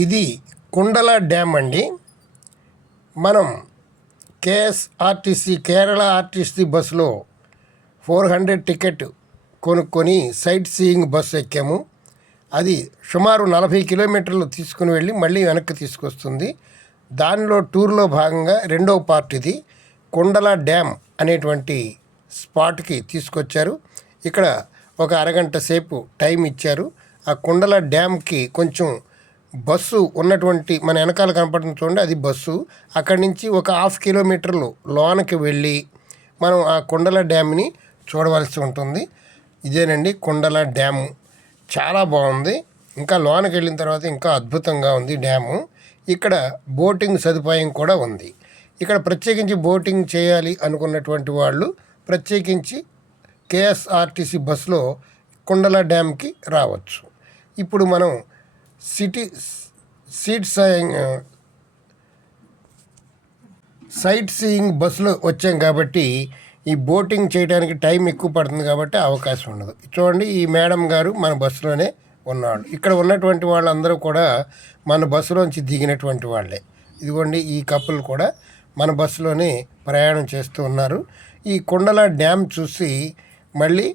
ఇది కుండల డ్యామ్ అండి. మనం కేఎస్ఆర్టీసీ కేరళ ఆర్టీసీ బస్సులో 400 టికెట్ కొనుక్కొని సైట్ సీయింగ్ బస్సు ఎక్కాము. అది సుమారు 40 కిలోమీటర్లు తీసుకుని వెళ్ళి మళ్ళీ వెనక్కి తీసుకొస్తుంది. దానిలో టూర్లో భాగంగా రెండవ పార్ట్ ఇది. కుండల డ్యామ్ అనేటువంటి స్పాట్కి తీసుకొచ్చారు. ఇక్కడ ఒక అరగంట సేపు టైం ఇచ్చారు. ఆ కుండల డ్యామ్కి కొంచెం బస్సు ఉన్నటువంటి మన వెనకాల కనపడుతుంది చూడండి, అది బస్సు. అక్కడి నుంచి ఒక 1/2 కిలోమీటర్లు లోనకి వెళ్ళి మనం ఆ కుండల డ్యామ్ని చూడవలసి ఉంటుంది. ఇదేనండి కుండల డ్యాము. చాలా బాగుంది. ఇంకా లోనకి వెళ్ళిన తర్వాత ఇంకా అద్భుతంగా ఉంది డ్యాము. ఇక్కడ బోటింగ్ సదుపాయం కూడా ఉంది. ఇక్కడ ప్రత్యేకించి బోటింగ్ చేయాలి అనుకున్నటువంటి వాళ్ళు ప్రత్యేకించి కేఎస్ఆర్టీసీ బస్సులో కుండల డ్యామ్కి రావచ్చు. ఇప్పుడు మనం సైట్ సీయింగ్ బస్సులో వచ్చాం కాబట్టి ఈ బోటింగ్ చేయడానికి టైం ఎక్కువ పడుతుంది కాబట్టి అవకాశం ఉండదు. చూడండి, ఈ మేడం గారు మన బస్సులోనే ఉన్నాడు. ఇక్కడ ఉన్నటువంటి వాళ్ళందరూ కూడా మన బస్సులోంచి దిగినటువంటి వాళ్ళే. ఇదిగోండి, ఈ కపుల్ కూడా మన బస్సులోనే ప్రయాణం చేస్తూ ఉన్నారు. ఈ కుండల డ్యామ్ చూసి మళ్ళీ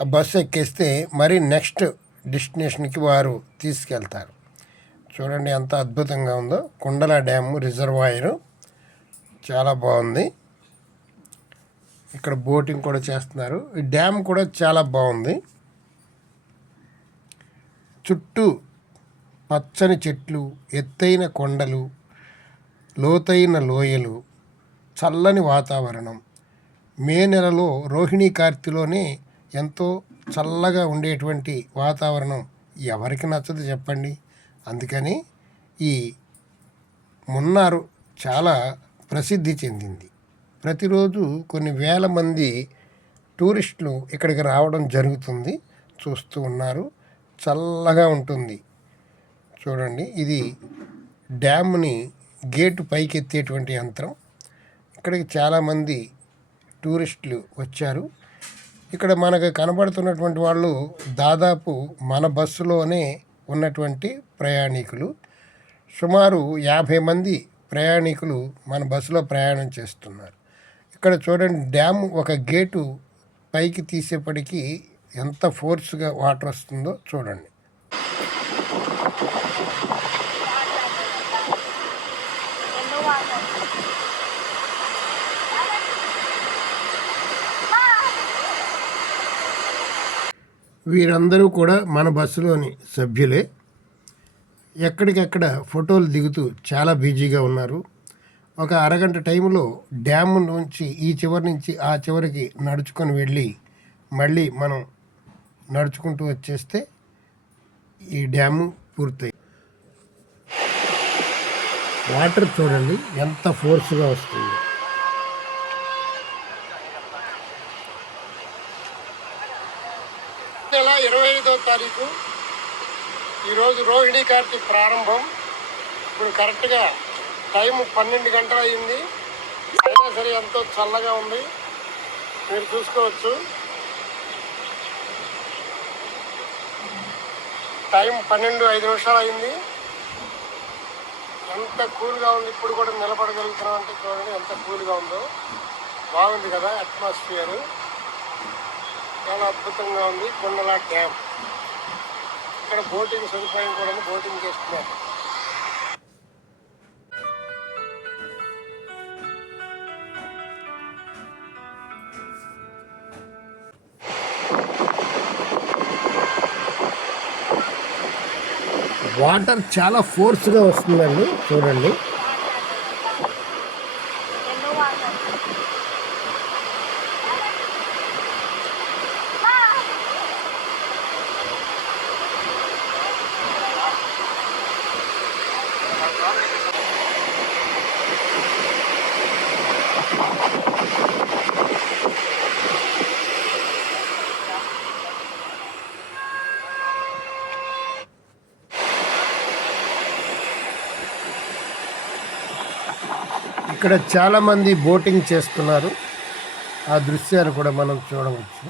ఆ బస్సు ఎక్కేస్తే మరి నెక్స్ట్ డెస్టినేషన్కి వారు తీసుకెళ్తారు. చూడండి ఎంత అద్భుతంగా ఉందో కుండల డ్యాము రిజర్వాయరు. చాలా బాగుంది. ఇక్కడ బోటింగ్ కూడా చేస్తున్నారు. ఈ డ్యామ్ కూడా చాలా బాగుంది. చుట్టూ పచ్చని చెట్లు, ఎత్తైన కొండలు, లోతైన లోయలు, చల్లని వాతావరణం. మే నెలలో రోహిణీ కార్తెలోనే ఎంతో చల్లగా ఉండేటువంటి వాతావరణం ఎవరికి నచ్చదు చెప్పండి. అందుకని ఈ మున్నార్ చాలా ప్రసిద్ధి చెందింది. ప్రతిరోజు కొన్ని వేల మంది టూరిస్టులు ఇక్కడికి రావడం జరుగుతుంది. చూస్తూ ఉన్నారు, చల్లగా ఉంటుంది. చూడండి, ఇది డ్యామ్ని గేటు పైకి ఎత్తేటువంటి యంత్రం. ఇక్కడికి చాలామంది టూరిస్టులు వచ్చారు. ఇక్కడ మనకు కనబడుతున్నటువంటి వాళ్ళు దాదాపు మన బస్సులోనే ఉన్నటువంటి ప్రయాణికులు. సుమారు 50 మంది ప్రయాణికులు మన బస్సులో ప్రయాణం చేస్తున్నారు. ఇక్కడ చూడండి, డ్యామ్ ఒక గేటు పైకి తీసేపటికి ఎంత ఫోర్స్గా వాటర్ వస్తుందో చూడండి. వీరందరూ కూడా మన బస్సులోని సభ్యులే. ఎక్కడికక్కడ ఫోటోలు దిగుతూ చాలా బిజీగా ఉన్నారు. ఒక అరగంట టైంలో డ్యామ్ నుంచి ఈ చివరి నుంచి ఆ చివరికి నడుచుకొని వెళ్ళి మళ్ళీ మనం నడుచుకుంటూ వచ్చేస్తే ఈ డ్యాము పూర్తయి. వాటర్ చూడండి ఎంత ఫోర్స్గా వస్తుంది. నెల 25వ తారీఖు ఈరోజు రోహిణీ కార్తె ప్రారంభం. ఇప్పుడు కరెక్ట్గా టైం 12 గంటలు అయింది. అయినా సరే ఎంతో చల్లగా ఉంది, మీరు చూసుకోవచ్చు. టైం 12:05 అయింది. ఎంత కూల్గా ఉంది. ఇప్పుడు కూడా నిలబడగలుగుతున్నాం అంటే చూడండి ఎంత కూల్గా ఉందో. బాగుంది కదా అట్మాస్ఫియర్. చాలా అద్భుతంగా ఉంది కుండల డ్యామ్. ఇక్కడ బోటింగ్ సదుపాయం కూడా బోటింగ్ చేస్తున్నారు. వాటర్ చాలా ఫోర్స్గా వస్తుందండి, చూడండి. ఇక్కడ చాలామంది బోటింగ్ చేస్తున్నారు. ఆ దృశ్యాలు కూడా మనం చూడవచ్చు.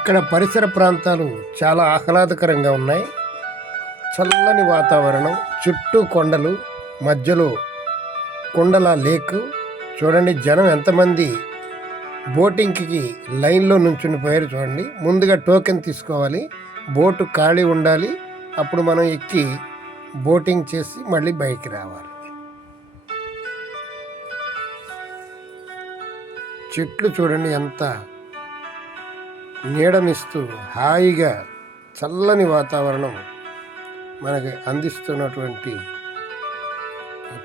ఇక్కడ పరిసర ప్రాంతాలు చాలా ఆహ్లాదకరంగా ఉన్నాయి. చల్లని వాతావరణం, చుట్టూ కొండలు, మధ్యలో కొండల లేక్. చూడండి జనం ఎంతమంది బోటింగ్కి లైన్లో నుంచుని చూడండి. ముందుగా టోకెన్ తీసుకోవాలి, బోటు ఖాళీ ఉండాలి, అప్పుడు మనం ఎక్కి బోటింగ్ చేసి మళ్ళీ బయటికి రావాలి. చెట్లు చూడండి ఎంత నీడనిస్తూ హాయిగా చల్లని వాతావరణం మనకి అందిస్తున్నటువంటి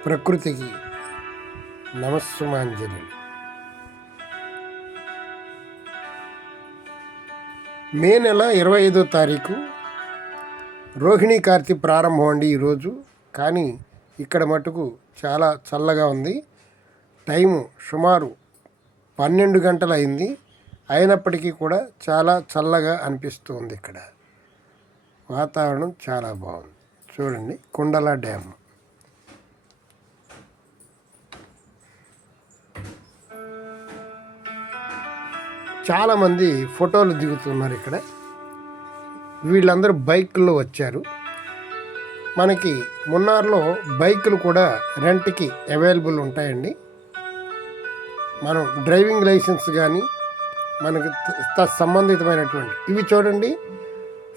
ప్రకృతికి నమస్సుమాంజలి. మే నెల 25వ తారీఖు రోహిణీ కార్తీ ప్రారంభం అండి ఈరోజు. కానీ ఇక్కడ మటుకు చాలా చల్లగా ఉంది. టైము సుమారు 12 గంటలు అయింది. అయినప్పటికీ కూడా చాలా చల్లగా అనిపిస్తుంది. ఇక్కడ వాతావరణం చాలా బాగుంది. చూడండి కుండల డ్యామ్. చాలామంది ఫోటోలు దిగుతున్నారు ఇక్కడ. వీళ్ళందరూ బైకుల్లో వచ్చారు. మనకి మున్నార్లో బైకులు కూడా రెంట్కి అవైలబుల్ ఉంటాయండి. మనం డ్రైవింగ్ లైసెన్స్ కానీ మనకి సంబంధితమైనటువంటి ఇవి చూడండి,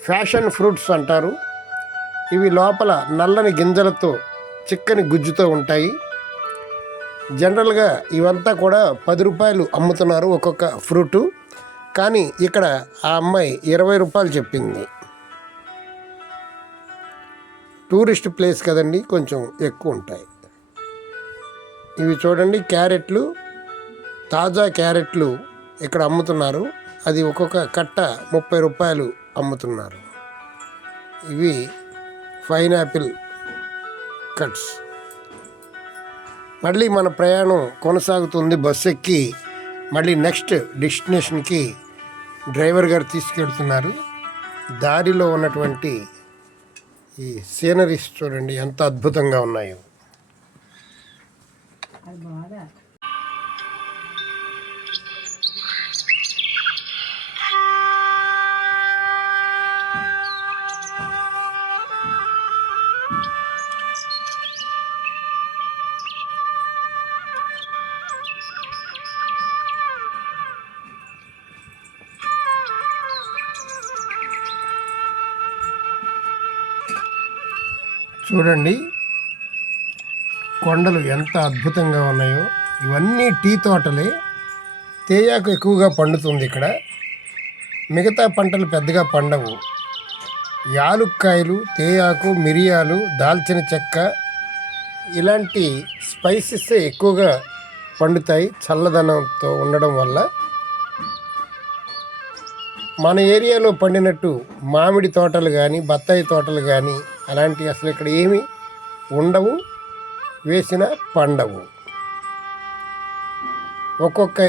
ఫ్యాషన్ ఫ్రూట్స్ అంటారు. ఇవి లోపల నల్లని గింజలతో చిక్కని గుజ్జుతో ఉంటాయి. జనరల్గా ఇవంతా కూడా 10 రూపాయలు అమ్ముతున్నారు ఒక్కొక్క ఫ్రూటు. కానీ ఇక్కడ ఆ అమ్మాయి 20 రూపాయలు చెప్పింది. టూరిస్ట్ ప్లేస్ కదండి, కొంచెం ఎక్కువ ఉంటాయి. ఇవి చూడండి క్యారెట్లు, తాజా క్యారెట్లు ఇక్కడ అమ్ముతున్నారు. అది ఒక్కొక్క కట్ట 30 రూపాయలు అమ్ముతున్నారు. ఇవి పైనాపిల్ కట్స్. మళ్ళీ మన ప్రయాణం కొనసాగుతుంది. బస్సు ఎక్కి మళ్ళీ నెక్స్ట్ డెస్టినేషన్కి డ్రైవర్ గారు తీసుకెళ్తున్నారు. దారిలో ఉన్నటువంటి ఈ సీనరీస్ చూడండి ఎంత అద్భుతంగా ఉన్నాయో. చూడండి కొండలు ఎంత అద్భుతంగా ఉన్నాయో. ఇవన్నీ టీ తోటలే. తేయాకు ఎక్కువగా పండుతుంది ఇక్కడ. మిగతా పంటలు పెద్దగా పండవు. యాలుక్కాయలు, తేయాకు, మిరియాలు, దాల్చిన చెక్క ఇలాంటి స్పైసెస్ ఎక్కువగా పండుతాయి చల్లదనంతో ఉండడం వల్ల. మన ఏరియాలో పండినట్టు మామిడి తోటలు కానీ బత్తాయి తోటలు కానీ అలాంటివి అసలు ఇక్కడ ఏమీ ఉండవు, వేసిన పండవు. ఒక్కొక్క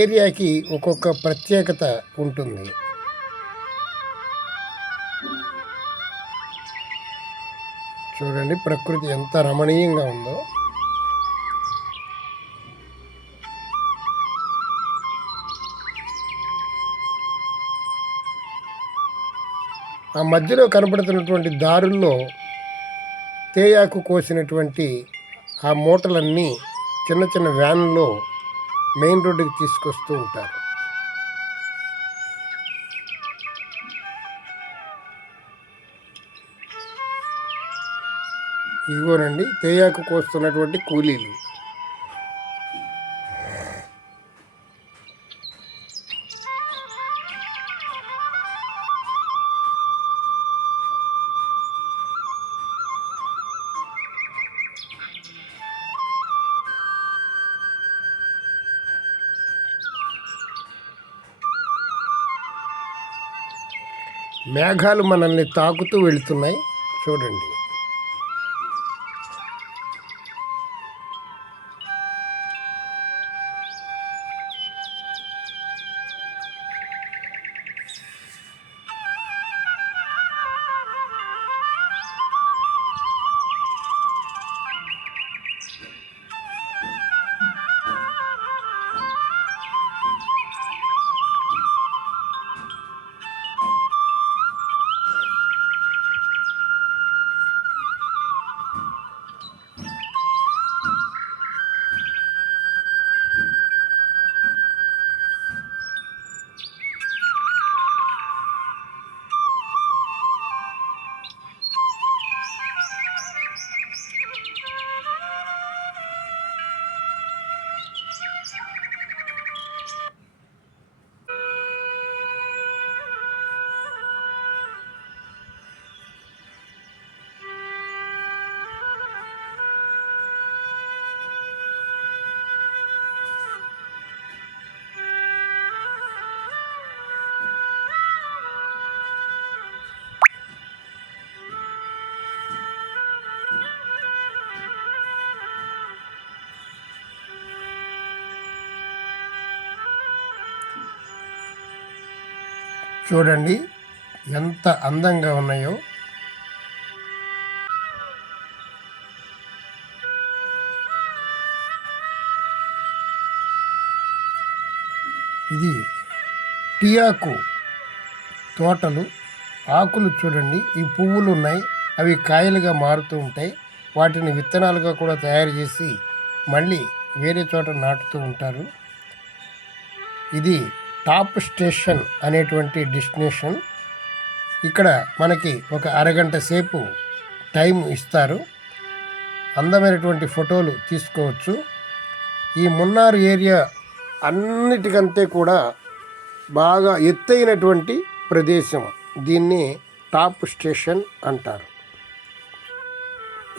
ఏరియాకి ఒక్కొక్క ప్రత్యేకత ఉంటుంది. చూడండి ప్రకృతి ఎంత రమణీయంగా ఉందో. ఆ మధ్యలో కనపడుతున్నటువంటి దారుల్లో తేయాకు కోసినటువంటి ఆ మూటలన్నీ చిన్న చిన్న వ్యాన్లో మెయిన్ రోడ్డుకి తీసుకొస్తూ ఉంటారు. ఇదిగోనండి తేయాకు కోస్తున్నటువంటి కూలీలు. మేఘాలు మనల్ని తాకుతూ వెళుతున్నాయి చూడండి. చూడండి ఎంత అందంగా ఉన్నాయో. ఇది టీయాకు తోటలు. ఆకులు చూడండి, ఈ పువ్వులు ఉన్నాయి, అవి కాయలుగా మారుతూ ఉంటాయి. వాటిని విత్తనాలుగా కూడా తయారు చేసి మళ్ళీ వేరే చోట నాటుతూ ఉంటారు. ఇది టాప్ స్టేషన్ అనేటువంటి డెస్టినేషన్. ఇక్కడ మనకి ఒక అరగంట సేపు టైం ఇస్తారు. అందమైనటువంటి ఫోటోలు తీసుకోవచ్చు. ఈ మున్నార్ ఏరియా అన్నిటికంటే కూడా బాగా ఎత్తైనటువంటి ప్రదేశం. దీన్ని టాప్ స్టేషన్ అంటారు.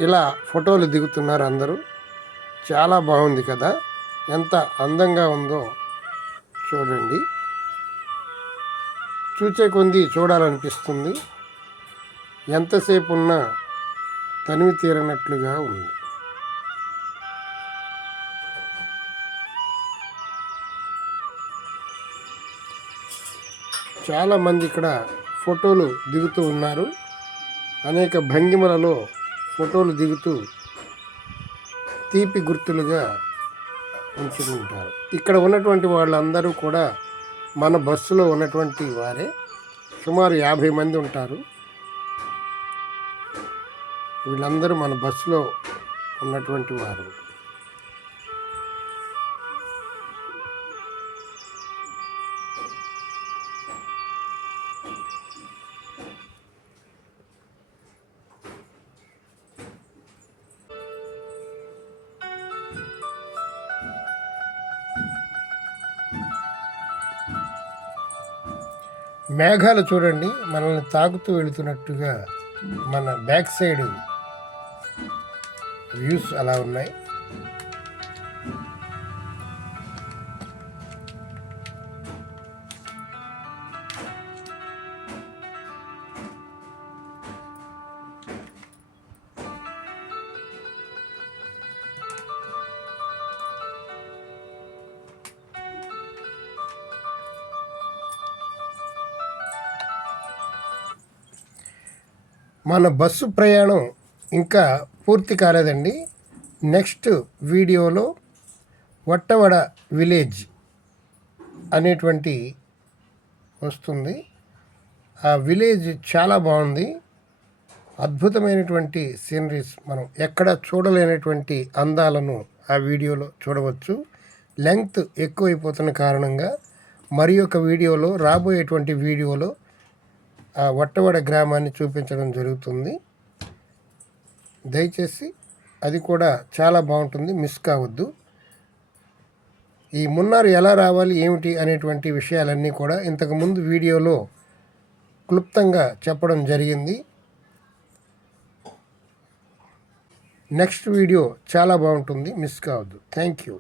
ఇలా ఫోటోలు దిగుతున్నారు అందరూ. చాలా బాగుంది కదా, ఎంత అందంగా ఉందో చూడండి. చూచే కొంది చూడాలనిపిస్తుంది. ఎంతసేపు ఉన్నా తనివి తీరనట్లుగా ఉంది. చాలామంది ఇక్కడ ఫోటోలు దిగుతూ ఉన్నారు. అనేక భంగిమలలో ఫోటోలు దిగుతూ తీపి గుర్తులుగా ఉంచుకుంటారు. ఇక్కడ ఉన్నటువంటి వాళ్ళందరూ కూడా మన బస్సులో ఉన్నటువంటి వారే. సుమారు 50 మంది ఉంటారు. వీళ్ళందరూ మన బస్సులో ఉన్నటువంటి వారు. మేఘాలు చూడండి మనల్ని తాకుతూ వెళుతున్నట్టుగా. మన బ్యాక్ సైడ్ వ్యూస్ అలా ఉన్నాయి. మన బస్సు ప్రయాణం ఇంకా పూర్తి కాలేదండి. నెక్స్ట్ వీడియోలో వట్టవడ విలేజ్ అనేటువంటి వస్తుంది. ఆ విలేజ్ చాలా బాగుంది. అద్భుతమైనటువంటి సీనరీస్, మనం ఎక్కడ చూడలేనటువంటి అందాలను ఆ వీడియోలో చూడవచ్చు. లెంగ్త్ ఎక్కువైపోతున్న కారణంగా మరి ఒక వీడియోలో, రాబోయేటువంటి వీడియోలో ఆ వట్టవడ గ్రామాన్ని చూపించడం జరుగుతుంది. దయచేసి అది కూడా చాలా బాగుంటుంది, మిస్ కావద్దు. ఈ మున్నార్ ఎలా రావాలి ఏమిటి అనేటువంటి విషయాలన్నీ కూడా ఇంతకుముందు వీడియోలో క్లుప్తంగా చెప్పడం జరిగింది. నెక్స్ట్ వీడియో చాలా బాగుంటుంది, మిస్ కావద్దు. Thank you.